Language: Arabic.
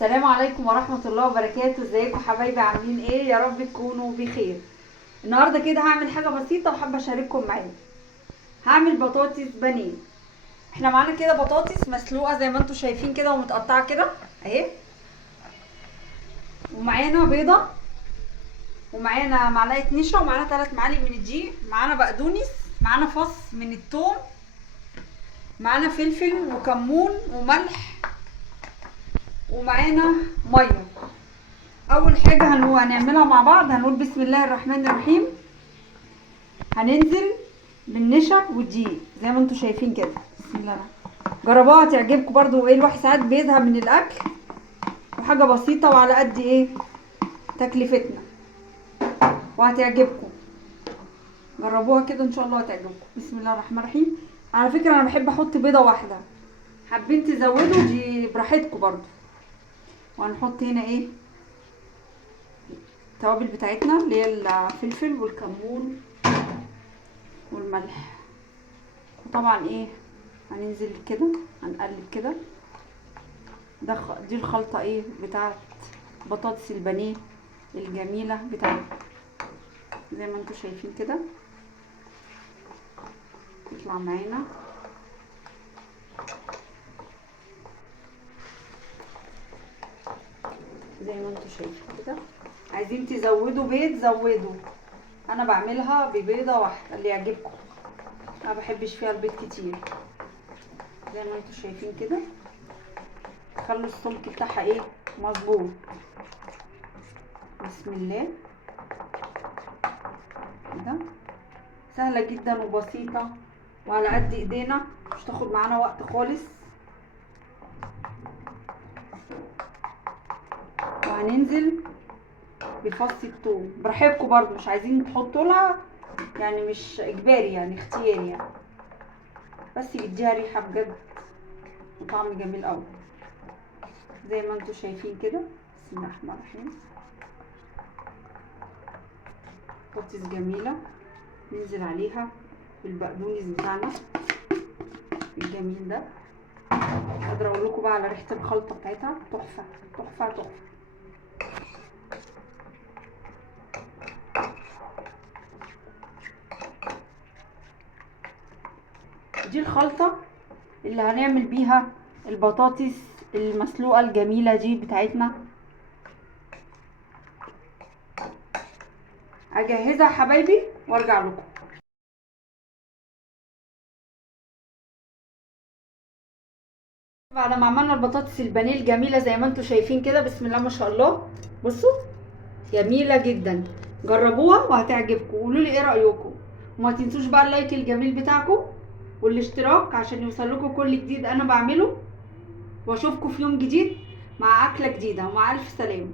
السلام عليكم ورحمة الله وبركاته. ازيكم حبايبي؟ عاملين ايه؟ يا رب تكونوا بخير. النهاردة كده هعمل حاجة بسيطة وحابة اشارككم معايا. هعمل بطاطس بانيه. احنا معانا كده بطاطس مسلوقة زي ما انتم شايفين كده ومتقطعة كده اهي، ومعانا بيضة، ومعانا معلقة نشا، ومعانا 3 معالق من الدقيق، معانا بقدونس، معانا فص من الثوم، معانا فلفل وكمون وملح، ومعانا ميه. اول حاجه هنعملها مع بعض، هنقول بسم الله الرحمن الرحيم. هننزل بالنشا والدقيق زي ما انتم شايفين كده. بسم الله الرحمن الرحيم. جربوها هتعجبكم برضو. ايه، الواحد ساعات بيزهق من الاكل، وحاجه بسيطه وعلى قد ايه تكلفتنا، وهتعجبكم. جربوها كده ان شاء الله هتعجبكم. بسم الله الرحمن الرحيم. على فكره انا بحب احط بيضه واحده، حابين تزودوا دي براحتكم برضو. وهنحط هنا ايه التوابل بتاعتنا اللي هي الفلفل والكمون والملح. وطبعا ايه هننزل كده، هنقلب كده. دي الخلطة ايه بتاعت بطاطس البانيه الجميلة بتاعتنا زي ما انتم شايفين كده. تطلع معانا زي ما انتم شايفين كده. عايزين تزودوا بيض زودوا، انا بعملها ببيضة واحدة اللي يعجبكم، ما بحبش فيها البيض كتير. زي ما انتم شايفين كده، خلوا السمك بتاعها ايه مظبوط. بسم الله كده. سهلة جدا وبسيطة وعلى قد ايدينا، مش تاخد معانا وقت خالص. وهننزل بفص الثوم براحتكم برضو، مش عايزين تحطوا لها يعني، مش اجباري يعني، اختياري يعني، بس يديها ريحة بجد وطعم جميل قوي زي ما انتم شايفين كده. بسم الله الرحمن الرحيم. بطاطس جميلة ننزل عليها بالبقدونس بتاعنا الجميل ده. قادرة اقول لكم بقى على ريحة الخلطة بتاعتها، تحفة تحفة تحفة. دي الخلطة اللي هنعمل بيها البطاطس المسلوقة الجميلة دي بتاعتنا. اجهزها حبايبي وارجع لكم. بعد ما عملنا البطاطس البانيه الجميله زي ما انتم شايفين كده، بسم الله ما شاء الله، بصوا جميله جدا. جربوها وهتعجبكم، قولوا لي ايه رايكم. وما تنسوش بقى اللايك الجميل بتاعكم والاشتراك عشان يوصل لكم كل جديد انا بعمله. واشوفكم في يوم جديد مع اكله جديده، ومع الف سلامه.